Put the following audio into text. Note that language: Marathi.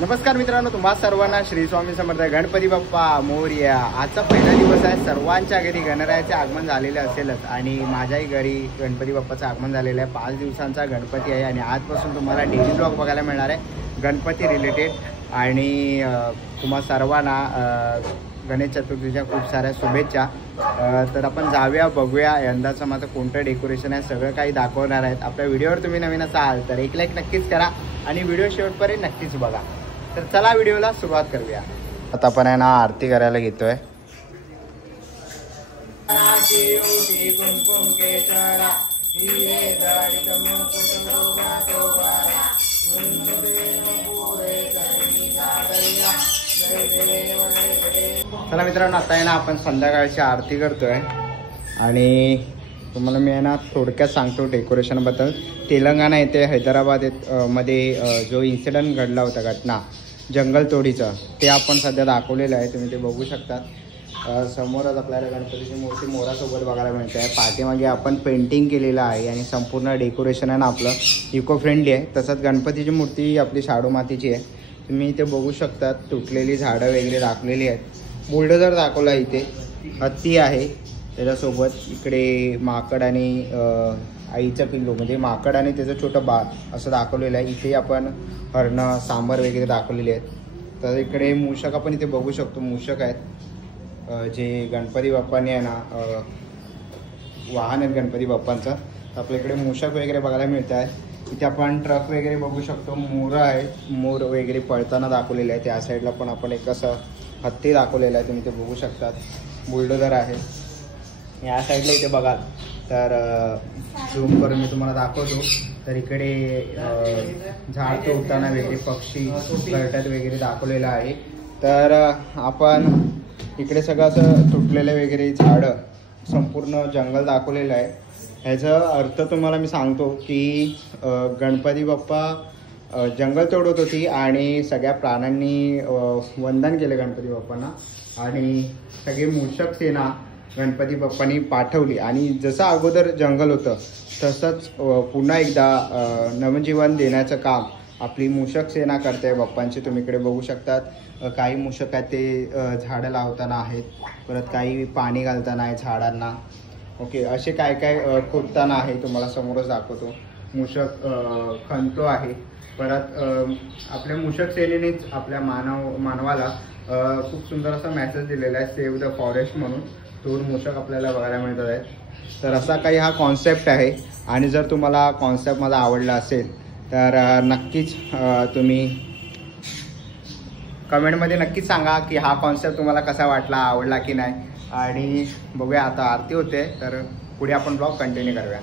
नमस्कार मित्रांनो, तुम्हा सर्वांना श्री स्वामी समर्थ. गणपती बाप्पा मोरया. आजचा पहिला दिवस आहे. सर्वांच्या घरी गणरायाचे आगमन झालेले असेलच आणि माझ्याही घरी गणपती बाप्पाचं आगमन झालेलं आहे. 5 दिवसांचा गणपती आहे आणि आजपासून तुम्हाला डेली ब्लॉग बघायला मिळणार आहे गणपती रिलेटेड. आणि तुम्हा सर्वांना गणेश चतुर्थीच्या खूप साऱ्या शुभेच्छा. तर आपण जाऊया, बघूया यंदाचं माझं कोणतं डेकोरेशन आहे, सगळं काही दाखवणार आहेत. आपल्या व्हिडिओवर तुम्ही नवीन असाल तर एक लाईक नक्कीच करा आणि व्हिडिओ शेवटपर्यंत नक्कीच बघा. तर चला व्हिडिओला सुरुवात करूया. आता आपण आहे ना आरती करायला घेतोय. चला मित्रांनो, आता आहे ना आपण संध्याकाळची आरती करतोय आणि तुम्हाला मी आहे ना थोडक्यात सांगतो डेकोरेशनबद्दल. तेलंगणा येथे हैदराबाद मध्ये जो इन्सिडेंट घडला होता, घटना जंगलतोडीचं, ते आपण सध्या दाखवलेलं आहे. तुम्ही ते बघू शकता. समोरच आपल्याला गणपतीची मूर्ती मोरासोबत बघायला मिळते आहे. पाठीमागे आपण पेंटिंग केलेलं आहे आणि संपूर्ण डेकोरेशन आहे ना आपलं इको फ्रेंडली आहे. तसंच गणपतीची मूर्ती आपली शाडू मातीची आहे. तुम्ही इथे बघू शकता. तुटलेली झाडं वगैरे दाखवलेली आहेत. बुलडोझर दाखवला आहे. इथे हत्ती आहे, त्याच्यासोबत इकडे माकड आणि आईचं पिल्लू म्हणजे माकड आणि त्याचं छोटं बाळ असं दाखवलेलं आहे. इथे आपण हरणं, सांबर वगैरे दाखवलेले आहेत. तर इकडे मूषक आपण इथे बघू शकतो. मूषक आहेत जे गणपती बाप्पांनी आहे ना वाहन आहेत गणपती बाप्पांचं. तर आपल्या इकडे मूषक वगैरे बघायला मिळत आहे. इथे आपण ट्रक वगैरे बघू शकतो. मोरं आहेत, मोर वगैरे पळताना दाखवलेले आहे. त्या साईडला पण आपण एक असं हत्ती दाखवलेलं आहे, तुम्ही ते बघू शकतात. बुलडोझर आहे या साईडला. इथे बघाल तर झूम करून मी तुम्हाला दाखवतो. तर इकडे झाड तोडताना वगैरे पक्षी घरटत वगैरे दाखवलेलं आहे. तर आपण इकडे सगळं असं तुटलेलं वगैरे झाडं, संपूर्ण जंगल दाखवलेलं आहे. ह्याचा अर्थ तुम्हाला मी सांगतो की गणपती बाप्पा जंगल तोडत होती आणि सगळ्या प्राण्यांनी वंदन केलं गणपती बाप्पांना आणि सगळे मूषक सेना गणपती बाप्पांनी पाठवली. आणि जसं अगोदर जंगल होतं तसंच पुन्हा एकदा नवजीवन देण्याचं काम आपली मूषक सेना करते बाप्पांची. तुम्ही इकडे बघू शकतात. काही मूषक आहेत ते झाडं लावताना आहेत, परत काही पाणी घालताना आहे झाडांना. ओके, असे काय काय खोदताना आहे तुम्हाला समोरच दाखवतो. मूषक खणतो आहे. परत आपल्या मूषक सेनेनेच आपल्या मानवाला खूप सुंदर असा मेसेज दिलेला आहे, सेव्ह द फॉरेस्ट म्हणून. दोन मूषक आपल्याला बघायला मिळतात आहेत. तर असा काही हा कॉन्सेप्ट आहे. आणि जर तुम्हाला कॉन्सेप्ट मला आवडला असेल तर नक्कीच तुम्ही कमेंटमध्ये नक्कीच सांगा की हा कॉन्सेप्ट तुम्हाला कसा वाटला, आवडला की नाही. आणि बघूया, आता आरती होते तर पुढे आपण ब्लॉग कंटिन्यू करूया.